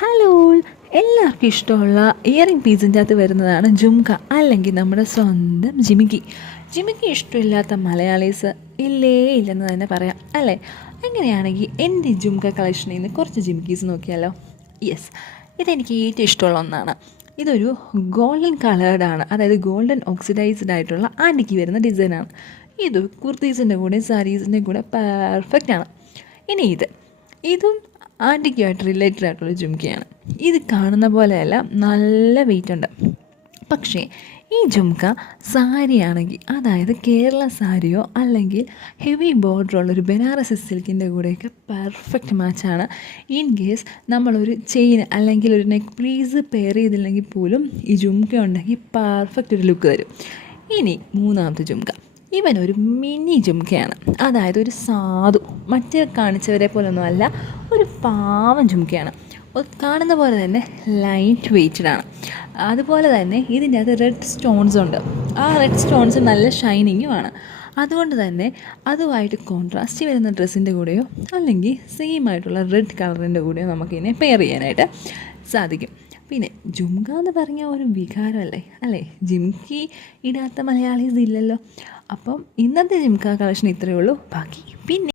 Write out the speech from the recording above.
Hello, എല്ലാവർക്കും ഇഷ്ടമുള്ള earring പീസിൻ്റെ അകത്ത് വരുന്നതാണ് ജുംക, അല്ലെങ്കിൽ നമ്മുടെ സ്വന്തം ജിമിക്കി. ജിമിക്കി ഇഷ്ടമില്ലാത്ത മലയാളീസ് ഇല്ലേ ഇല്ലെന്ന് തന്നെ പറയാം അല്ലേ. അങ്ങനെയാണെങ്കിൽ എൻ്റെ ജുംക കളക്ഷനിൽ നിന്ന് കുറച്ച് ജിമിക്കീസ് നോക്കിയാലോ. യെസ്, ഇതെനിക്ക് ഏറ്റവും ഇഷ്ടമുള്ള ഒന്നാണ്. ഇതൊരു ഗോൾഡൻ കളേർഡാണ്, അതായത് ഗോൾഡൻ ഓക്സിഡൈസ്ഡ് ആയിട്ടുള്ള ആൻറ്റിക്ക് വരുന്ന ഡിസൈനാണ്. ഇത് കുർത്തീസിൻ്റെ കൂടെ സാരീസിൻ്റെ കൂടെ പെർഫെക്റ്റ് ആണ്. ഇനി ഇതും ആൻറ്റിക്കുമായിട്ട് റിലേറ്റഡ് ആയിട്ടുള്ള ജുംക്കയാണ്. ഇത് കാണുന്ന പോലെയല്ല, നല്ല വെയിറ്റ് ഉണ്ട്. പക്ഷേ ഈ ജുംക്ക സാരിയാണെങ്കിൽ, അതായത് കേരള സാരിയോ അല്ലെങ്കിൽ ഹെവി ബോർഡറുള്ളൊരു ബനാറസി സിൽക്കിൻ്റെ കൂടെയൊക്കെ പെർഫെക്റ്റ് മാച്ചാണ്. ഇൻ കേസ് നമ്മളൊരു ചെയിൻ അല്ലെങ്കിൽ ഒരു നെക്ക് പീസ് പെയർ ചെയ്തില്ലെങ്കിൽ പോലും ഈ ജുംക്ക ഉണ്ടെങ്കിൽ പെർഫെക്റ്റ് ഒരു ലുക്ക് തരും. ഇനി മൂന്നാമത്തെ ജുംക്ക, ഇവനൊരു മിനി ജുംക്കയാണ്. അതായത് ഒരു സാധു, മറ്റേ കാണിച്ചവരെ പോലൊന്നും അല്ല, ഒരു പാവം ജുംക്കയാണ്. കാണുന്ന പോലെ തന്നെ ലൈറ്റ് വെയ്റ്റഡാണ്. അതുപോലെ തന്നെ ഇതിൻ്റെ അകത്ത് റെഡ് സ്റ്റോൺസ് ഉണ്ട്. ആ റെഡ് സ്റ്റോൺസ് നല്ല ഷൈനിങ്ങുമാണ്. അതുകൊണ്ട് തന്നെ അതുമായിട്ട് കോൺട്രാസ്റ്റ് വരുന്ന ഡ്രസ്സിൻ്റെ കൂടെയോ അല്ലെങ്കിൽ സെയിം ആയിട്ടുള്ള റെഡ് കളറിൻ്റെ കൂടെയോ നമുക്കിതിനെ പെയർ ചെയ്യാനായിട്ട് സാധിക്കും. പിന്നെ ജുംക എന്ന് പറഞ്ഞാൽ ഒരു വികാരമല്ലേ അല്ലേ. ജിംക്കി ഇടാത്ത മലയാളീസ് ഇല്ലല്ലോ. അപ്പം ഇന്നത്തെ ജിംക കളക്ഷൻ ഇത്രയേ ഉള്ളൂ. ബാക്കി പിന്നെ